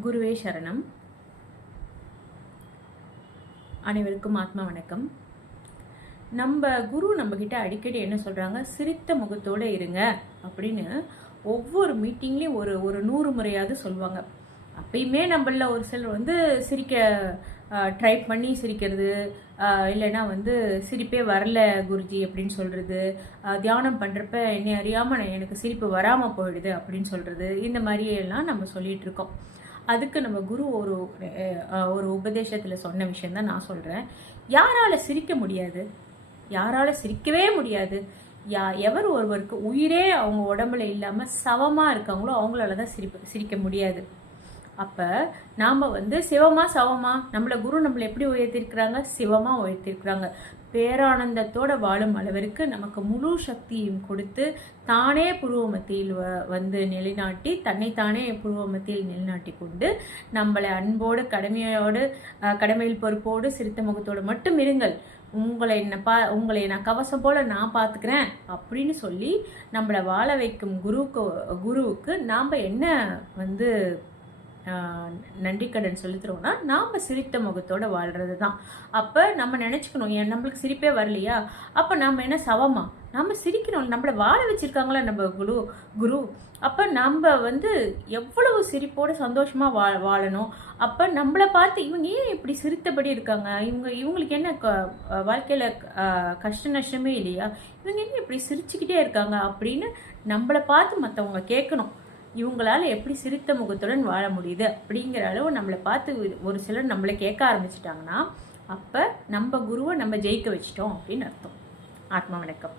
குருவே சரணம். அனைவருக்கும் ஆத்மா வணக்கம். நம்ம குரு நம்மக்கிட்ட அடிக்கடி என்ன சொல்கிறாங்க, சிரித்த முகத்தோடு இருங்க அப்படின்னு ஒவ்வொரு மீட்டிங்லேயும் ஒரு ஒரு 100 முறையாவது சொல்லுவாங்க. அப்பயுமே நம்மள ஒரு சிலர் சிரிக்க ட்ரை பண்ணி சிரிக்கிறது, இல்லைன்னா சிரிப்பே வரல குருஜி அப்படின்னு சொல்கிறது, தியானம் பண்ணுறப்ப என்னை அறியாமல் எனக்கு சிரிப்பு வராமல் போயிடுது அப்படின்னு சொல்கிறது, இந்த மாதிரியெல்லாம் நம்ம சொல்லிகிட்டு இருக்கோம். அதுக்கு நம்ம குரு ஒரு உபதேசத்தில் சொன்ன விஷயந்தான் நான் சொல்கிறேன். யாரால் சிரிக்க முடியாது? யாரால் சிரிக்கவே முடியாது? எவர் ஒருவருக்கு உயிரே அவங்க உடம்புல இல்லாமல் சவமாக இருக்காங்களோ அவங்களால தான் சிரிக்க முடியாது. அப்போ நாம் சிவமா சவமா, குரு எப்படி உயர்த்திருக்கிறாங்க? சிவமாக உயர்த்திருக்கிறாங்க. பேரானந்தத்தோட வாழும் அளவிற்கு நமக்கு முழு சக்தியும் கொடுத்து தானே புருவ மத்தியில் நிலைநாட்டி, தன்னைத்தானே புருவ மத்தியில் நிலைநாட்டி கொண்டு நம்மளை அன்போடு கடமையில் பொறுப்போடு சிரித்த முகத்தோடு மட்டும் இருங்கள், உங்களை நான் கவசம் போல நான் பார்த்துக்கிறேன் அப்படின்னு சொல்லி நம்மளை வாழ வைக்கும் குருவுக்கு நாம் என்ன நன்றி கடன் செலுத்துறோம்னா, நாம் சிரித்த முகத்தோட வாழ்றது தான். அப்போ நம்ம நினச்சிக்கணும், நம்மளுக்கு சிரிப்பே வரலையா, அப்போ நம்ம என்ன சவமா? நம்ம சிரிக்கணும். நம்மளை வாழ வச்சிருக்காங்களா நம்ம குரு. அப்போ நம்ம எவ்வளவு சிரிப்போடு சந்தோஷமாக வாழணும். அப்போ நம்மளை பார்த்து இவங்க ஏன் இப்படி சிரித்தபடி இருக்காங்க, இவங்களுக்கு என்ன வாழ்க்கையில் கஷ்ட நஷ்டமே இல்லையா, இவங்க என்ன இப்படி சிரிச்சுக்கிட்டே இருக்காங்க அப்படின்னு நம்மளை பார்த்து மற்றவங்க கேட்கணும். இவங்களால எப்படி சிரித்த முகத்துடன் வாழ முடியுது அப்படிங்கிற அளவு நம்மளை பார்த்து ஒரு சிலர் நம்மளை கேட்க ஆரம்பிச்சிட்டாங்கன்னா, அப்போ நம்ம குருவை நம்ம ஜெயிக்க வச்சிட்டோம் அப்படின்னு அர்த்தம். ஆத்மா வணக்கம்.